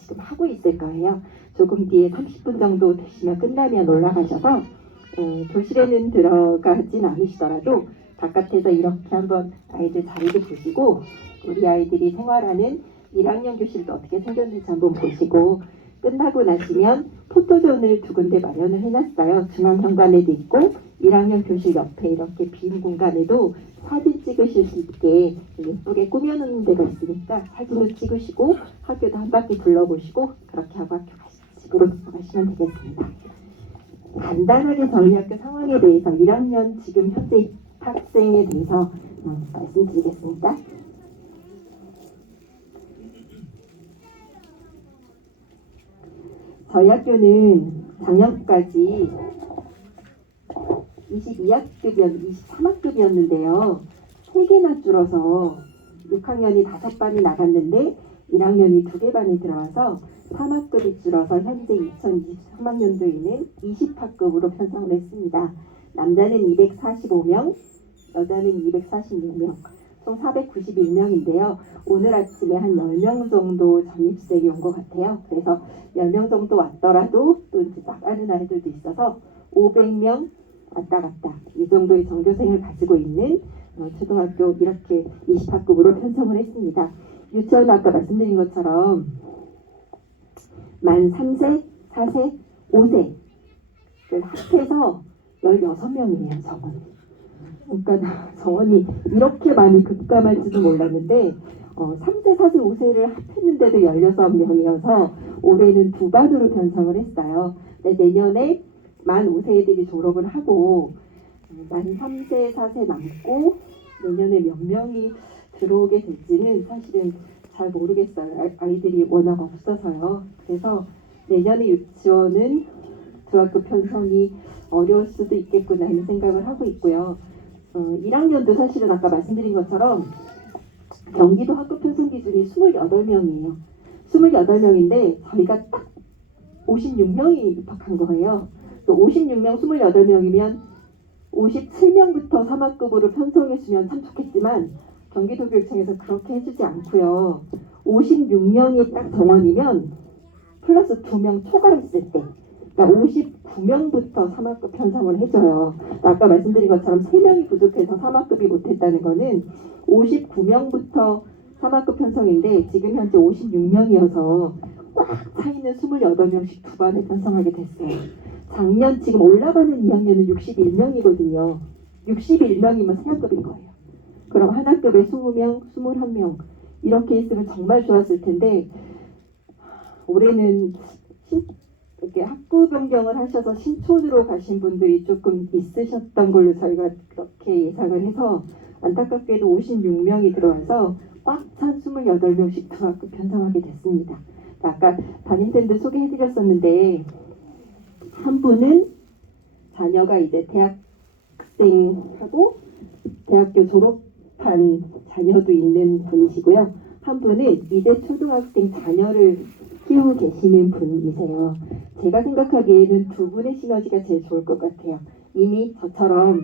지금 하고 있을 거예요. 조금 뒤에 30분 정도 되시면 끝나면 올라가셔서 교실에는 들어가진 않으시더라도 바깥에서 이렇게 한번 아이들 자리도 보시고 우리 아이들이 생활하는 1학년 교실도 어떻게 생겼는지 한번 보시고 끝나고 나시면 포토존을 두 군데 마련을 해놨어요. 중앙현관에도 있고 1학년 교실 옆에 이렇게 빈 공간에도 사진 찍으실 수 있게 예쁘게 꾸며놓는 데가 있으니까 사진을 찍으시고 학교도 한 바퀴 둘러보시고 그렇게 하고 학교 집으로 가시면 되겠습니다. 간단하게 저희 학교 상황에 대해서 1학년 지금 현재 학생에 대해서 말씀드리겠습니다. 저희 학교는 작년까지 23학급이었는데요. 3개나 줄어서 6학년이 5반이 나갔는데 1학년이 2개 반이 들어와서 3학급이 줄어서 현재 2023학년도에는 20학급으로 편성을 했습니다. 남자는 245명, 여자는 246명, 총 491명인데요. 오늘 아침에 한 10명 정도 전입생이 온 것 같아요. 그래서 10명 정도 왔더라도 또 이제 나가는 아이들도 있어서 500명 왔다 갔다 이 정도의 전교생을 가지고 있는 초등학교 이렇게 20학급으로 편성을 했습니다. 유치원 아까 말씀드린 것처럼 만 3세, 4세, 5세 합해서 16명이에요. 정원이. 그러니까 정원이 이렇게 많이 급감할지도 몰랐는데 3세, 4세, 5세를 합했는데도 16명이어서 올해는 2반으로 편성을 했어요. 근데 내년에 만 5세 애들이 졸업을 하고 만 3세, 4세 남고 내년에 몇 명이 들어오게 될지는 사실은 잘 모르겠어요. 아이들이 워낙 없어서요. 그래서 내년에 유치원은 중학교 편성이 어려울 수도 있겠구나 하는 생각을 하고 있고요. 1학년도 사실은 아까 말씀드린 것처럼 경기도 학급 편성 기준이 28명이에요. 28명인데 저희가 딱 56명이 입학한 거예요. 56명 28명이면 57명부터 3학급으로 편성해주면 참 좋겠지만 경기도교육청에서 그렇게 해주지 않고요. 56명이 딱 정원이면 플러스 2명 초과했을 때 그러니까 59명부터 3학급 편성을 해줘요. 아까 말씀드린 것처럼 3명이 부족해서 3학급이 못했다는 거는 59명부터 3학급 편성인데 지금 현재 56명이어서 꽉 차있는 28명씩 두 반에 편성하게 됐어요. 작년 지금 올라가는 2학년은 61명이거든요. 61명이면 3학급인 거예요. 그럼 한 학급에 20명, 21명 이렇게 있으면 정말 좋았을 텐데 올해는 이렇게 학부 변경을 하셔서 신촌으로 가신 분들이 조금 있으셨던 걸로 저희가 그렇게 예상을 해서 안타깝게도 56명이 들어와서 꽉 찬 28명씩 두 학급 편성하게 됐습니다. 아까 담임쌤들 소개해드렸었는데 한 분은 자녀가 이제 대학생하고 대학교 졸업한 자녀도 있는 분이시고요. 한 분은 이제 초등학생 자녀를 키우고 계시는 분이세요. 제가 생각하기에는 두 분의 시너지가 제일 좋을 것 같아요. 이미 저처럼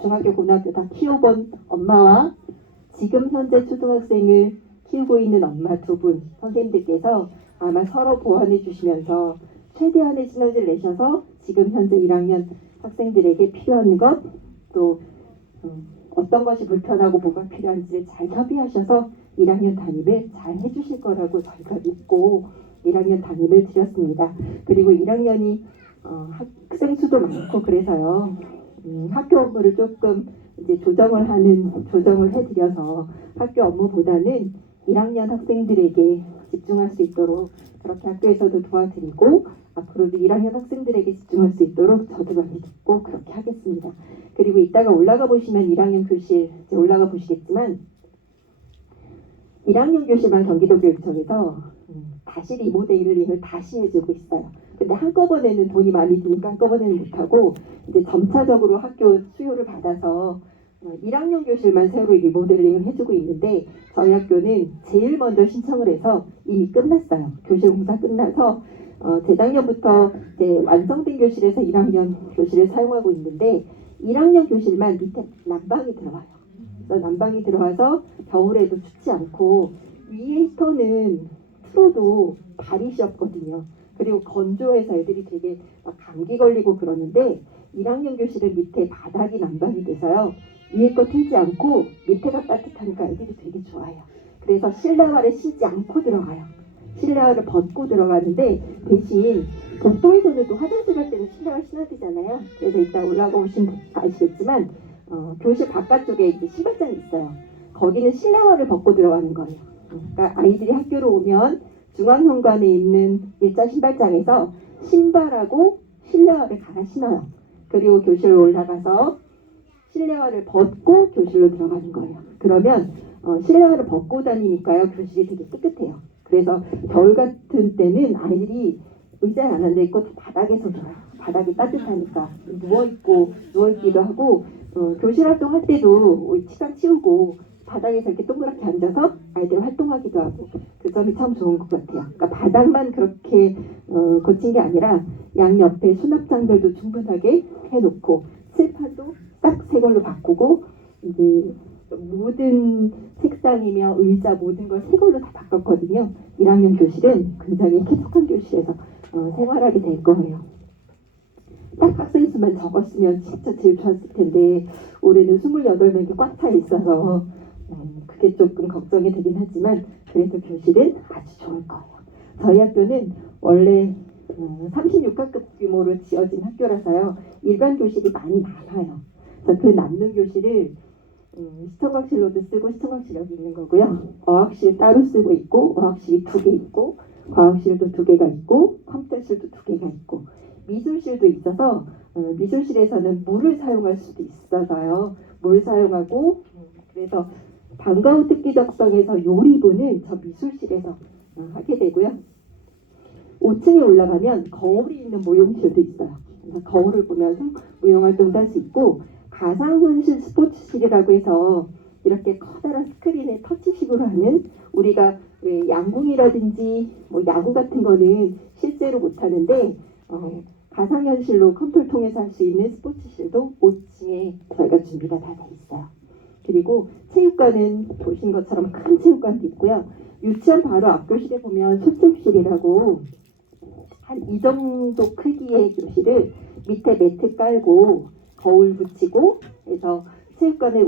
중학교, 고등학교 다 키워본 엄마와 지금 현재 초등학생을 키우고 있는 엄마 두 분, 선생님들께서 아마 서로 보완해 주시면서 최대한의 시너지를 내셔서 지금 현재 1학년 학생들에게 필요한 것, 또 어떤 것이 불편하고 뭐가 필요한지를 잘 협의하셔서 1학년 담임을 잘 해주실 거라고 저희가 믿고 1학년 담임을 드렸습니다. 그리고 1학년이 학생 수도 많고 그래서요. 학교 업무를 조금 이제 조정을 해드려서 학교 업무보다는 1학년 학생들에게 집중할 수 있도록 그렇게 학교에서도 도와드리고 앞으로도 1학년 학생들에게 집중할 수 있도록 저도 많이 돕고 그렇게 하겠습니다. 그리고 이따가 올라가 보시면 1학년 교실 이제 올라가 보시겠지만 1학년 교실만 경기도교육청에서 다시 리모델링을 다시 해주고 있어요. 근데 한꺼번에는 돈이 많이 드니까 한꺼번에는 못하고 이제 점차적으로 학교 수요를 받아서 1학년 교실만 새로 리모델링을 해주고 있는데 저희 학교는 제일 먼저 신청을 해서 이미 끝났어요. 교실 공사 끝나서 재작년부터 이제 완성된 교실에서 1학년 교실을 사용하고 있는데 1학년 교실만 밑에 난방이 들어와요. 그래서 난방이 들어와서 겨울에도 춥지 않고 위에 히터는 풀어도 발이 시렵거든요. 그리고 건조해서 애들이 되게 막 감기 걸리고 그러는데 1학년 교실은 밑에 바닥이 난방이 돼서요. 위에 거 틀지 않고 밑에가 따뜻하니까 애들이 되게 좋아요. 그래서 실내화를 신지 않고 들어가요. 실내화를 벗고 들어가는데 대신 복도에서는 또 화장실 갈 때는 실내화 신어야 되잖아요. 그래서 이따 올라가 보시면 아시겠지만 교실 바깥쪽에 이제 신발장이 있어요. 거기는 실내화를 벗고 들어가는 거예요. 그러니까 아이들이 학교로 오면 중앙현관에 있는 일자 신발장에서 신발하고 실내화를 갈아 신어요. 그리고 교실로 올라가서 실내화를 벗고 교실로 들어가는 거예요. 그러면 실내화를 벗고 다니니까요. 교실이 되게 깨끗해요. 그래서 겨울 같은 때는 아이들이 의자에 안 앉아있고 바닥에서 자요. 바닥이 따뜻하니까 누워있기도 하고 교실 활동할 때도 치간 치우고 바닥에서 이렇게 동그랗게 앉아서 아이들 활동하기도 하고 그 점이 참 좋은 것 같아요. 그러니까 바닥만 그렇게 고친 게 아니라 양옆에 수납장들도 충분하게 해놓고 칠판도 딱 새 걸로 바꾸고 이제 모든 책상이며 의자 모든 걸 새 걸로 다 바꿨거든요. 1학년 교실은 굉장히 쾌적한 교실에서 생활하게 될 거예요. 딱 학생 수만 적었으면 진짜 제일 좋았을 텐데 올해는 28명이 꽉 차 있어서 그게 조금 걱정이 되긴 하지만 그래도 교실은 아주 좋을 거예요. 저희 학교는 원래 36학급 규모로 지어진 학교라서요. 일반 교실이 많이 남아요. 그래서 그 남는 교실을 시청각실로도 쓰고 시청각실 여기 있는 거고요. 어학실 따로 쓰고 있고 어학실이 2개 있고 과학실도 2개가 있고 컴퓨터실도 2개가 있고 미술실도 있어서 미술실에서는 물을 사용할 수도 있어서요. 물 사용하고 그래서 방과 후 특기 적성에서 요리부는 저 미술실에서 하게 되고요. 5층에 올라가면 거울이 있는 모형실도 있어요. 그래서 거울을 보면서 무용활동도 할 수 있고 가상현실 스포츠실이라고 해서 이렇게 커다란 스크린에 터치식으로 하는 우리가 왜 양궁이라든지 뭐 야구 같은 거는 실제로 못하는데 가상현실로 컴퓨터를 통해서 할 수 있는 스포츠실도 5층에 저희가 준비가 다 돼 있어요. 그리고 체육관은 보신 것처럼 큰 체육관도 있고요. 유치원 바로 앞 교실에 보면 소책실이라고 한 이 정도 크기의 교실을 밑에 매트 깔고 거울 붙이고 해서 체육관에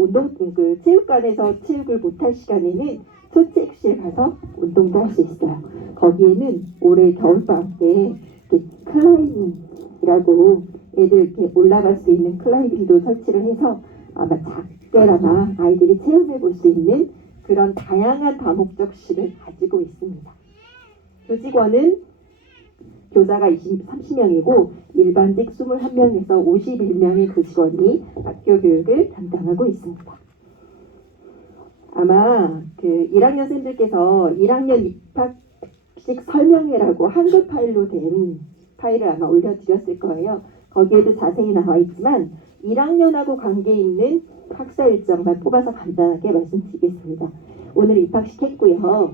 체육관에서 체육을 못할 시간에는 소책실 가서 운동도 할 수 있어요. 거기에는 올해 겨울방학 때 클라이밍이라고 애들 이렇게 올라갈 수 있는 클라이밍도 설치를 해서 아마 작게나마 아이들이 체험해 볼 수 있는 그런 다양한 다목적실을 가지고 있습니다. 교직원은 교사가 30명이고 일반직 21명에서 51명의 교직원이 학교 교육을 담당하고 있습니다. 아마 그 1학년 쌤들께서 1학년 입학식 설명회라고 한글 파일로 된 파일을 아마 올려드렸을 거예요. 거기에도 자세히 나와 있지만 1학년하고 관계 있는 학사 일정만 뽑아서 간단하게 말씀드리겠습니다. 오늘 입학식 했고요.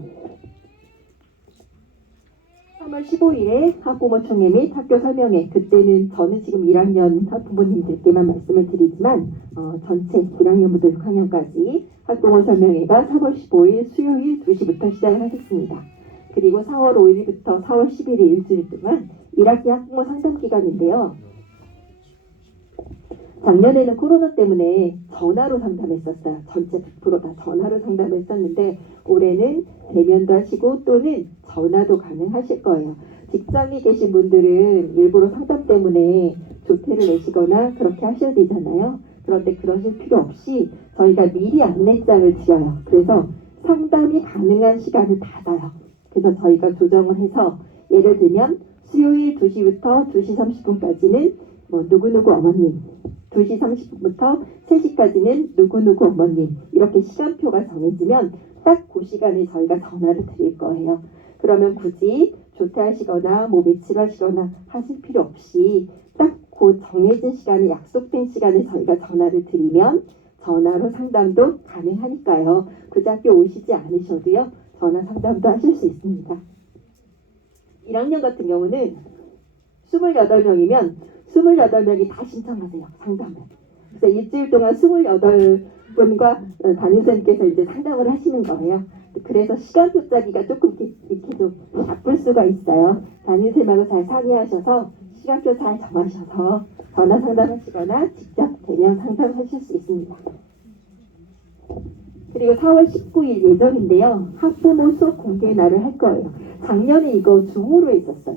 3월 15일에 학부모 총회 및 학교 설명회, 그때는 저는 지금 1학년 학부모님들께만 말씀을 드리지만 전체 1학년부터 6학년까지 학부모 설명회가 3월 15일 수요일 2시부터 시작을 하겠습니다. 그리고 4월 5일부터 4월 10일 일주일 동안 1학기 학부모 상담 기간인데요. 작년에는 코로나 때문에 전화로 상담했었어요. 전체 100% 다 전화로 상담했었는데 올해는 대면도 하시고 또는 전화도 가능하실 거예요. 직장에 계신 분들은 일부러 상담 때문에 조퇴를 내시거나 그렇게 하셔야 되잖아요. 그런데 그러실 필요 없이 저희가 미리 안내장을 드려요. 그래서 상담이 가능한 시간을 닫아요. 그래서 저희가 조정을 해서 예를 들면 수요일 2시부터 2시 30분까지는 뭐 누구누구 어머님, 2시 30분부터 3시까지는 누구누구 어머님, 이렇게 시간표가 정해지면 딱 그 시간에 저희가 전화를 드릴 거예요. 그러면 굳이 조퇴하시거나 뭐 며칠 하시거나 하실 필요 없이 딱 그 정해진 시간에 약속된 시간에 저희가 전화를 드리면 전화로 상담도 가능하니까요. 굳이 학교 오시지 않으셔도요. 전화 상담도 하실 수 있습니다. 1학년 같은 경우는 28명이면 28명이 다 신청하세요. 상담을. 그래서 일주일 동안 28분과 담임선생님께서 이제 상담을 하시는 거예요. 그 그래서 시간표 짜기가 조금 이렇게 좀 바쁠 수가 있어요. 담임선생님하고 잘 상의하셔서 시간표 잘 정하셔서 전화 상담하시거나 직접 대면 상담하실 수 있습니다. 그리고 4월 19일 예정인데요. 학부모 수업 공개 날을 할 거예요. 작년에 이거 줌으로 했었어요.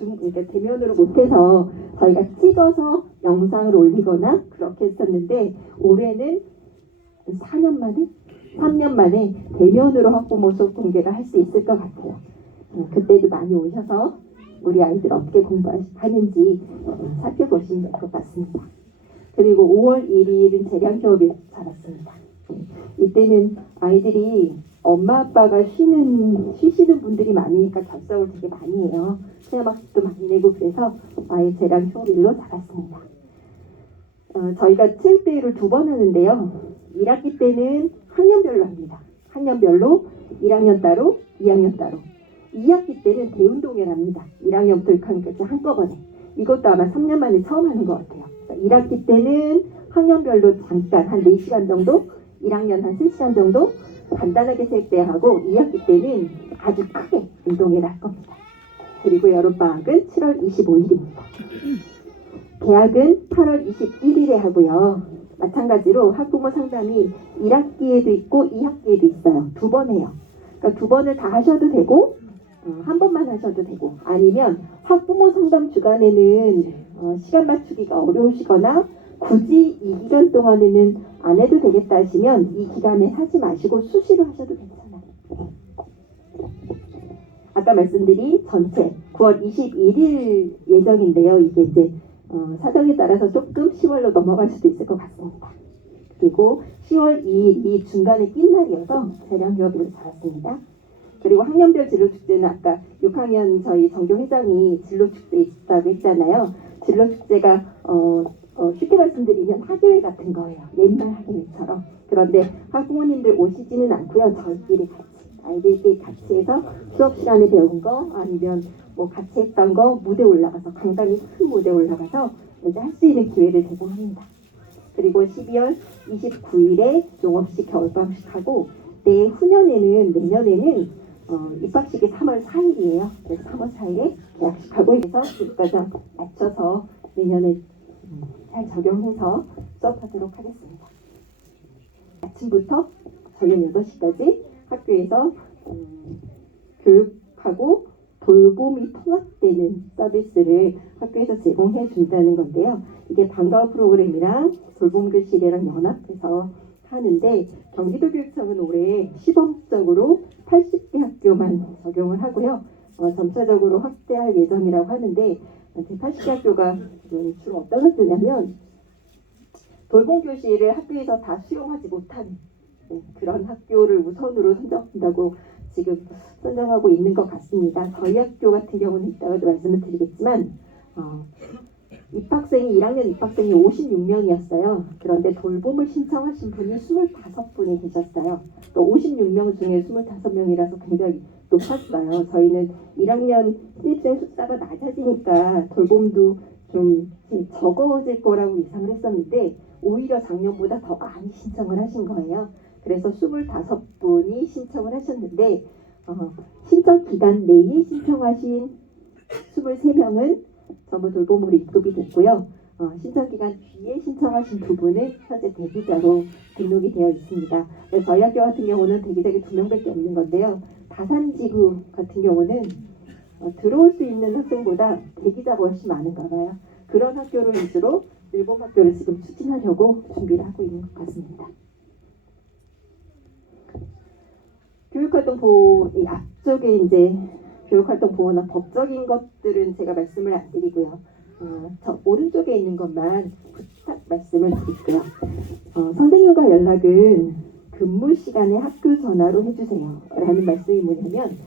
그러니까 대면으로 못해서 저희가 찍어서 영상을 올리거나 그렇게 했었는데 올해는 4년 만에? 3년 만에 대면으로 학부모 수업 공개를 할 수 있을 것 같아요. 그때도 많이 오셔서 우리 아이들 어떻게 공부하는지 살펴보시면 될 것 같습니다. 그리고 5월 1일은 재량 휴업이 잡았습니다. 이때는 아이들이 엄마 아빠가 쉬시는 분들이 많으니까 결석을 되게 많이 해요. 체험학습도 많이 내고 그래서 아예 재량 휴업일로 잡았습니다. 저희가 체육대회를 2번 하는데요. 1학기 때는 학년별로 합니다. 학년별로 1학년 따로, 2학년 따로. 2학기 때는 대운동회를 합니다. 1학년부터 6학년까지 한꺼번에. 이것도 아마 3년 만에 처음 하는 것 같아요. 1학기 때는 학년별로 잠깐 한 4시간 정도, 1학년 한 3시간 정도 간단하게 체육대회하고 2학기 때는 아주 크게 운동회를 할 겁니다. 그리고 여름방학은 7월 25일입니다. 개학은 8월 21일에 하고요. 마찬가지로 학부모 상담이 1학기에도 있고 2학기에도 있어요. 2번 해요. 그러니까 2번을 다 하셔도 되고 한 번만 하셔도 되고 아니면 학부모 상담 주간에는 시간 맞추기가 어려우시거나 굳이 이 기간 동안에는 안 해도 되겠다 하시면 이 기간에 하지 마시고 수시로 하셔도 괜찮아요. 아까 말씀드린 전체 9월 21일 예정인데요. 이게 이제 사정에 따라서 조금 10월로 넘어갈 수도 있을 것 같습니다. 그리고 10월 2일이 중간에 낀 날이어서 재량 휴업일을 잡았습니다. 그리고 학년별 진로축제는 아까 6학년 저희 정교 회장이 진로축제 있다고 했잖아요. 진로축제가 쉽게 말씀드리면 학예회 같은 거예요. 옛날 학예회처럼. 그런데 학부모님들 오시지는 않고요. 저희끼리 같이 아이들끼리 같이 해서 수업 시간에 배운 거 아니면 뭐 같이 했던 거 무대 올라가서 강당이 큰 무대 올라가서 이제 할 수 있는 기회를 제공합니다. 그리고 12월 29일에 종업식 겨울방학식하고 내년에는 입학식이 3월 4일이에요. 그래서 3월 4일에 개학식하고 해서 교육과정 맞춰서 내년에 잘 적용해서 수업하도록 하겠습니다. 아침부터 저녁 8시까지 학교에서 교육하고 돌봄이 통합되는 서비스를 학교에서 제공해 준다는 건데요. 이게 방과후 프로그램이랑 돌봄교실이랑 연합해서 하는데 경기도교육청은 올해 시범적으로 80개 학교만 적용을 하고요. 점차적으로 확대할 예정이라고 하는데 80개 학교가 주로 어떤 학교냐면 돌봄교실을 학교에서 다 수용하지 못하는 그런 학교를 우선으로 선정한다고 지금 선정하고 있는 것 같습니다. 저희 학교 같은 경우는 이따가도 말씀을 드리겠지만 입학생이 1학년 입학생이 56명이었어요. 그런데 돌봄을 신청하신 분이 25분이 계셨어요. 또 56명 중에 25명이라서 굉장히 높았어요. 저희는 1학년 신입생 숫자가 낮아지니까 돌봄도 좀 적어질 거라고 예상을 했었는데 오히려 작년보다 더 많이 신청을 하신 거예요. 그래서 25분이 신청을 하셨는데 신청 기간 내에 신청하신 23명은 전부 돌봄으로 입금이 됐고요. 신청 기간 뒤에 신청하신 2분은 현재 대기자로 등록이 되어 있습니다. 저희 학교 같은 경우는 대기자가 2명밖에 없는 건데요. 다산지구 같은 경우는 들어올 수 있는 학생보다 대기자가 훨씬 많은가 봐요. 그런 학교를 위주로 일본 학교를 지금 추진하려고 준비를 하고 있는 것 같습니다. 교육활동 보호 이 앞쪽에 이제 교육활동 보호나 법적인 것들은 제가 말씀을 안 드리고요. 저 오른쪽에 있는 것만 부탁 말씀을 드릴게요. 선생님과 연락은 근무 시간에 학교 전화로 해주세요. 라는 말씀이 뭐냐면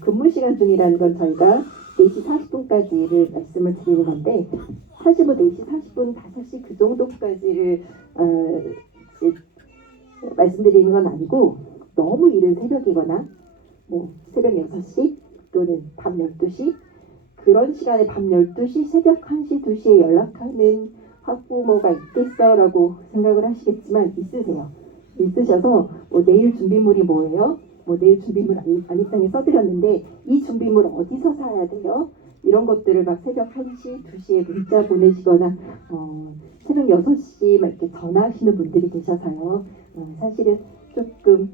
근무 시간 중이라는 건 저희가 4시 40분까지를 말씀을 드리는 건데 사실 뭐 4시 40분, 5시 그 정도까지를 말씀드리는 건 아니고 너무 이른 새벽이거나 뭐 새벽 6시 또는 밤 12시 그런 시간에 밤 12시, 새벽 1시, 2시에 연락하는 학부모가 있겠어라고 생각을 하시겠지만 있으세요. 있으셔서 뭐 내일 준비물이 뭐예요? 뭐 내일 준비물 안입장에 써드렸는데 이 준비물 어디서 사야 돼요? 이런 것들을 막 새벽 1시, 2시에 문자 보내시거나 새벽 6시 막 이렇게 전화하시는 분들이 계셔서요. 사실은 조금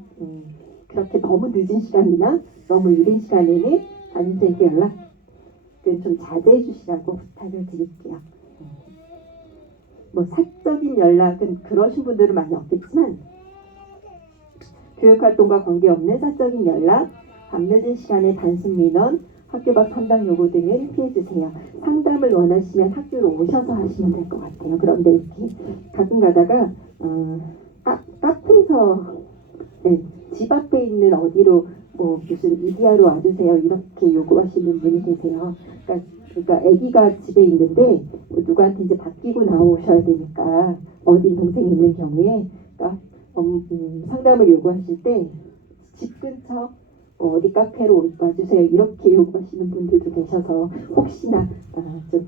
그렇게 너무 늦은 시간이나 너무 이른 시간에는 담임선생님께 연락은 좀 자제해 주시라고 부탁을 드릴게요. 뭐 사적인 연락은 그러신 분들은 많이 없겠지만 교육활동과 관계없는 사적인 연락, 밤늦은 시간에 단순 민원, 학교 밖 상담 요구 등을 피해주세요. 상담을 원하시면 학교로 오셔서 하시면 될 것 같아요. 그런데 이렇게 가끔 가다가 카페에서 집 앞에 있는 어디로 뭐 무슨 미디어로 와주세요 이렇게 요구하시는 분이 계세요. 그러니까 아기가 집에 있는데 누구한테 이제 바뀌고 나오셔야 되니까 어딘 동생이 있는 경우에 그러니까 상담을 요구하실 때 집 근처 어디 카페로 와주세요 이렇게 요구하시는 분들도 계셔서 혹시나 좀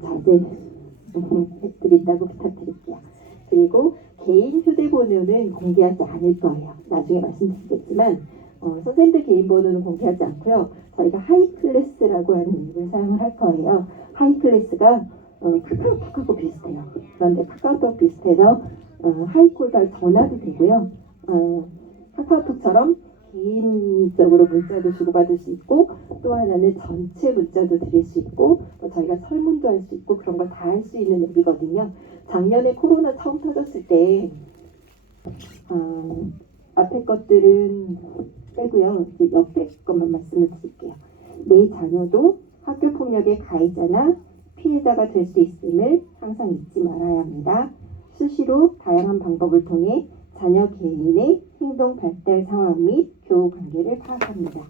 자제해드린다고 부탁드릴게요. 그리고 개인 휴대번호는 공개하지 않을 거예요. 나중에 말씀드리겠지만 선생님들 개인 번호는 공개하지 않고요. 저희가 하이클래스라고 하는 이름을 사용을 할 거예요. 하이클래스가 카카오톡하고 비슷해요. 그런데 카카오톡 비슷해서 하이콜달 전화도 되고요. 카카오톡처럼 개인적으로 문자도 주고받을 수 있고 또 하나는 전체 문자도 드릴 수 있고 저희가 설문도 할 수 있고 그런 걸 다 할 수 있는 앱이거든요. 작년에 코로나 처음 터졌을 때 앞에 것들은 빼고요. 이제 옆에 것만 말씀을 드릴게요. 내 자녀도 학교 폭력의 가해자나 피해자가 될 수 있음을 항상 잊지 말아야 합니다. 수시로 다양한 방법을 통해 자녀 개인의 행동 발달 상황 및 교우 관계를 파악합니다.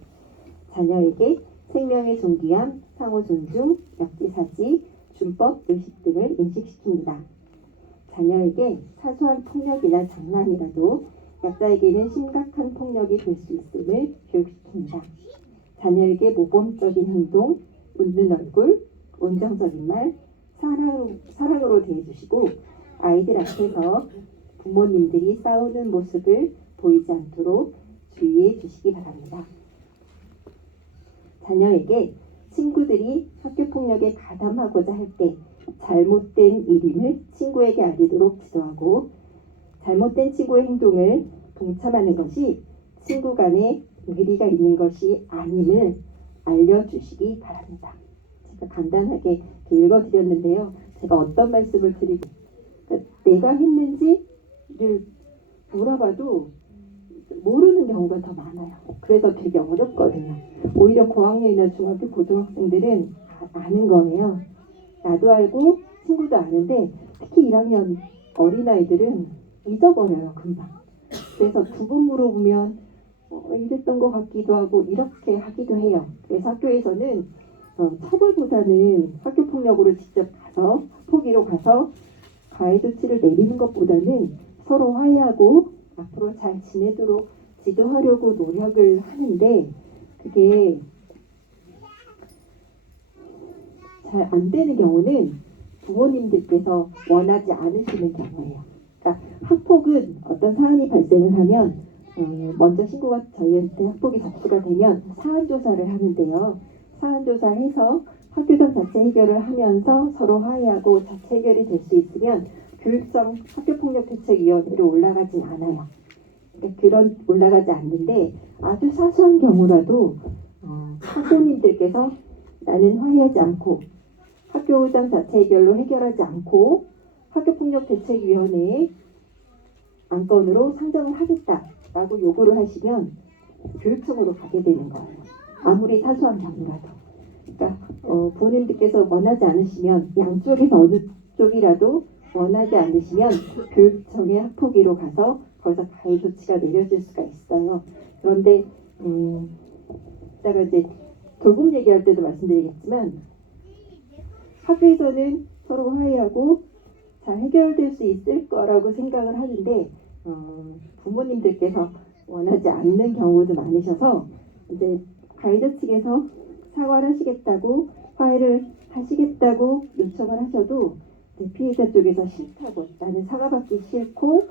자녀에게 생명의 존귀함, 상호 존중, 역지사지, 준법, 의식 등을 인식시킵니다. 자녀에게 사소한 폭력이나 장난이라도 약자에게는 심각한 폭력이 될 수 있음을 교육시킵니다. 자녀에게 모범적인 행동, 웃는 얼굴, 온정적인 말, 사랑으로 대해주시고 아이들 앞에서 부모님들이 싸우는 모습을 보이지 않도록 주의해 주시기 바랍니다. 자녀에게 친구들이 학교폭력에 가담하고자 할 때 잘못된 일임을 친구에게 알리도록 지도하고 잘못된 친구의 행동을 동참하는 것이 친구 간에 의리가 있는 것이 아님을 알려주시기 바랍니다. 제가 간단하게 읽어드렸는데요. 제가 어떤 말씀을 드리고 그러니까 내가 했는지를 물어봐도 모르는 경우가 더 많아요. 그래서 되게 어렵거든요. 오히려 고학년이나 중학교 고등학생들은 아는 거예요. 나도 알고 친구도 아는데 특히 1학년 어린아이들은 잊어버려요. 금방. 그래서 두 번 물어보면 이랬던 것 같기도 하고 이렇게 하기도 해요. 그래서 학교에서는 처벌보다는 학교폭력으로 직접 가서 학폭위로 가서 가해 조치를 내리는 것보다는 서로 화해하고 앞으로 잘 지내도록 지도하려고 노력을 하는데 그게 잘 안 되는 경우는 부모님들께서 원하지 않으시는 경우예요. 그러니까 학폭은 어떤 사안이 발생을 하면 먼저 신고가 저희한테 학폭이 접수가 되면 사안 조사를 하는데요. 사안 조사해서 학교장 자체 해결을 하면서 서로 화해하고 자체 해결이 될 수 있으면 교육청 학교폭력대책위원회로 올라가진 않아요. 그러니까 그런 올라가지 않는데 아주 사소한 경우라도 학부모님들께서 나는 화해하지 않고 학교장 자체 해결로 해결하지 않고 학교폭력대책위원회에 안건으로 상정을 하겠다라고 요구를 하시면 교육청으로 가게 되는 거예요. 아무리 사소한 경우라도. 그러니까 부모님들께서 원하지 않으시면 양쪽에서 어느 쪽이라도 원하지 않으시면 교육청의 학폭위로 가서 거기서 가해 조치가 내려질 수가 있어요. 그런데 이따가 이제 돌봄 얘기할 때도 말씀드리겠지만 학교에서는 서로 화해하고 잘 해결될 수 있을 거라고 생각을 하는데 부모님들께서 원하지 않는 경우도 많으셔서 이제 가해자 측에서 사과를 하시겠다고 화해를 하시겠다고 요청을 하셔도 피해자 쪽에서 싫다고 나는 사과받기 싫고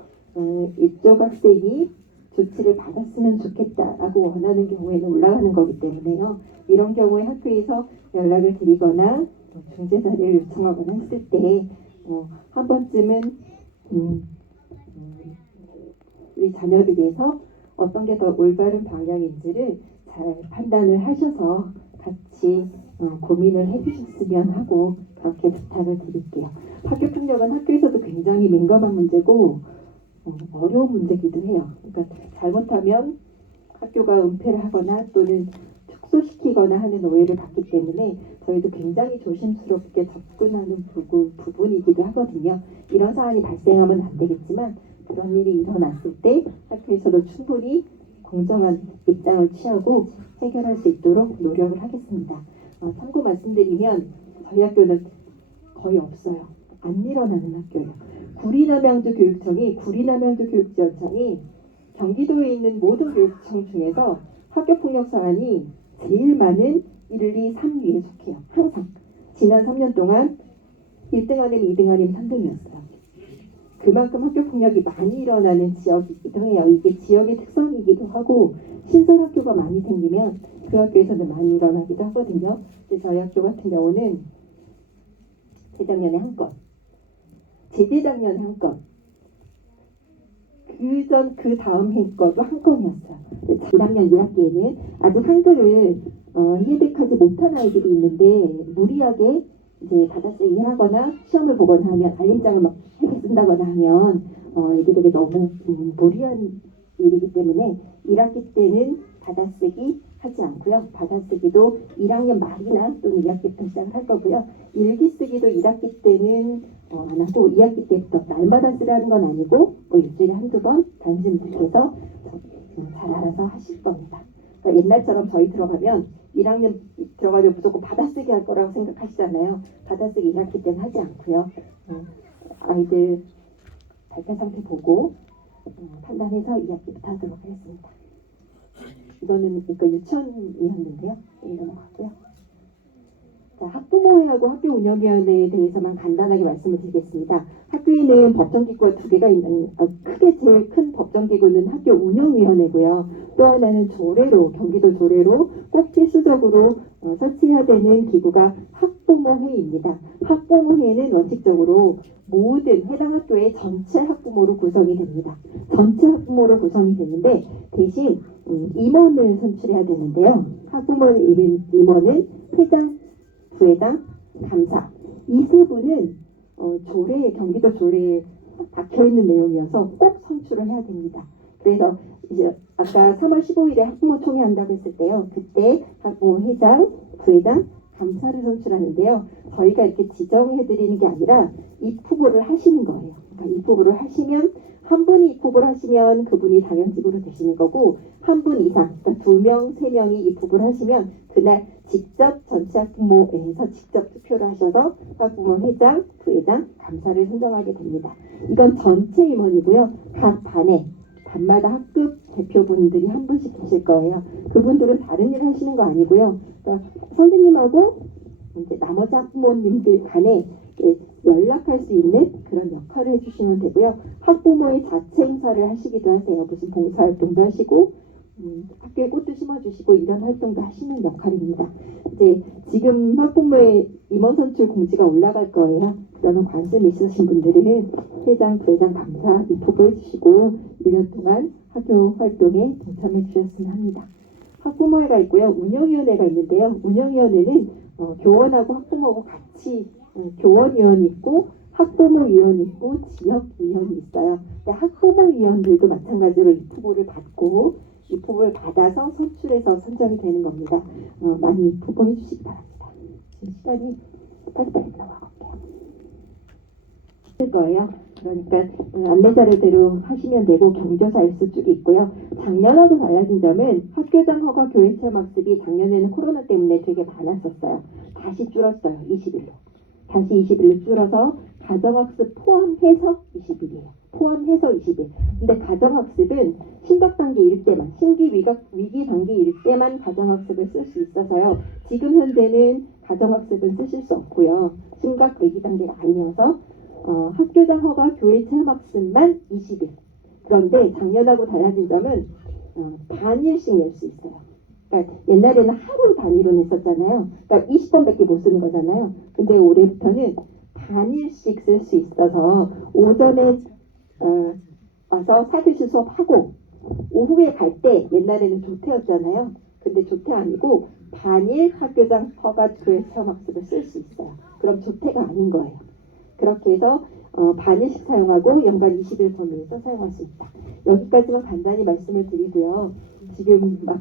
이쪽 학생이 조치를 받았으면 좋겠다라고 원하는 경우에는 올라가는 거기 때문에요. 이런 경우에 학교에서 연락을 드리거나 중재 자리를 요청하거나 했을 때 한 번쯤은 우리 자녀를 위해서 어떤 게 더 올바른 방향인지를 잘 판단을 하셔서 같이 고민을 해주셨으면 하고 그렇게 부탁을 드릴게요. 학교 폭력은 학교에서도 굉장히 민감한 문제고 어려운 문제기도 해요. 그러니까 잘못하면 학교가 은폐를 하거나 또는 축소시키거나 하는 오해를 받기 때문에 저희도 굉장히 조심스럽게 접근하는 부분이기도 하거든요. 이런 사안이 발생하면 안 되겠지만 그런 일이 일어났을 때 학교에서도 충분히 공정한 입장을 취하고 해결할 수 있도록 노력을 하겠습니다. 참고 말씀드리면 저희 학교는 거의 없어요. 안 일어나는 학교예요. 구리남양주 교육지원청이 경기도에 있는 모든 교육청 중에서 학교폭력 사안이 제일 많은 1, 2, 3위에 속해요. 항상. 지난 3년 동안 1등 아니면 2등 아니면 3등이었어요. 그만큼 학교폭력이 많이 일어나는 지역이기도 해요. 이게 지역의 특성이기도 하고 신설 학교가 많이 생기면 그 학교에서는 많이 일어나기도 하거든요. 근데 저희 학교 같은 경우는 재작년에 한 건, 재재작년에 한 건, 그 다음 해 거도 한 건이었어요. 1학년 2학기에는 아직 한글을 획득하지 못한 아이들이 있는데 무리하게 이제 받아쓰기 하거나 시험을 보거나 하면 알림장을 막 이렇게 쓴다거나 하면 애들에게 너무 무리한 일이기 때문에 1학기 때는 받아쓰기 하지 않고요. 받아쓰기도 1학년 말이나 또는 2학기부터 시작을 할 거고요. 일기쓰기도 1학기 때는 안 하고 2학기 때부터 날마다 쓰라는 건 아니고 일주일에 한두 번 단순분께서 잘 알아서 하실 겁니다. 그러니까 옛날처럼 저희 들어가면 1학년 들어가면 무조건 받아쓰기 할 거라고 생각하시잖아요. 받아쓰기 1학기 때는 하지 않고요. 아이들 발표 상태 보고 판단해서 2학기부터 하도록 하겠습니다. 이거는 그러니까 유치원이었는데요. 넘어가고요. 자, 학부모회하고 학교 운영위원회에 대해서만 간단하게 말씀을 드리겠습니다. 학교에는 법정기구가 두 개가 있는 크게 제일 큰 법정기구는 학교 운영위원회고요. 또 하나는 조례로 경기도 조례로 꼭 필수적으로 설치해야 되는 기구가 학부모회입니다. 학부모회는 원칙적으로 모든 해당 학교의 전체 학부모로 구성이 됩니다. 전체 학부모로 구성이 되는데 대신 임원을 선출해야 되는데요. 학부모 임원은 회장, 부회장, 감사 이 세 분은 경기도 조례에 박혀있는 내용이어서 꼭 선출을 해야 됩니다. 그래서 이제 아까 3월 15일에 학부모 총회 한다고 했을 때요. 그때 학부모 회장, 부회장, 감사를 선출하는데요. 저희가 이렇게 지정해드리는 게 아니라 입후보를 하시는 거예요. 그러니까 입후보를 하시면 한 분이 입후보를 하시면 그분이 당연직으로 되시는 거고 한 분 이상, 그러니까 2명, 3명이 입후보를 하시면 그날 직접 전체 학부모회에서 직접 투표를 하셔서 학부모 회장, 부회장, 감사를 선정하게 됩니다. 이건 전체 임원이고요. 각 반마다 학급 대표분들이 한 분씩 계실 거예요. 그분들은 다른 일 하시는 거 아니고요. 그러니까 선생님하고 이제 나머지 학부모님들 간에 연락할 수 있는 그런 역할을 해주시면 되고요. 학부모의 자체 행사를 하시기도 하세요. 무슨 봉사활동도 하시고 학교에 꽃도 심어주시고 이런 활동도 하시는 역할입니다. 이제 지금 학부모의 임원 선출 공지가 올라갈 거예요. 그러면 관심 있으신 분들은 회장, 부회장, 감사 입후보 해주시고 1년 동안 학교 활동에 동참해 주셨으면 합니다. 학부모회가 있고요. 운영위원회가 있는데요. 운영위원회는 교원하고 학부모하고 같이 교원위원이 있고 학부모위원이 있고 지역위원이 있어요. 근데 학부모위원들도 마찬가지로 입후보를 받아서 선출해서 선정이 되는 겁니다. 많이 입후보해 주시기 바랍니다. 지금 시간이 빨리빨리 넘어갈게요. 거예요. 그러니까 안내 자료대로 하시면 되고 경조사 일수 쪽이 있고요. 작년하고 달라진 점은 학교장 허가 교회 체험 학습이 작년에는 코로나 때문에 되게 많았었어요. 다시 줄었어요. 20일로. 다시 20일로 줄어서 가정학습 포함해서 20일이에요. 포함해서 20일. 근데 가정학습은 심각 단계일 때만, 위기 단계일 때만 가정학습을 쓸 수 있어서요. 지금 현재는 가정학습은 쓰실 수 없고요. 심각 위기 단계가 아니어서 학교장 허가 교회 체험학습만 20일. 그런데 작년하고 달라진 점은 단일씩 낼 수 있어요. 그러니까 옛날에는 하루 단위로 냈었잖아요. 그러니까 20번밖에 못 쓰는 거잖아요. 근데 올해부터는 단일씩 쓸 수 있어서 오전에 와서 4교시 수업하고 오후에 갈 때 옛날에는 조퇴였잖아요. 근데 조퇴 아니고 단일 학교장 허가교회 체험학습을 쓸 수 있어요. 그럼 조퇴가 아닌 거예요. 그렇게 해서 반일씩 사용하고 연간 20일 범위에서 사용할 수 있다. 여기까지만 간단히 말씀을 드리고요. 지금 막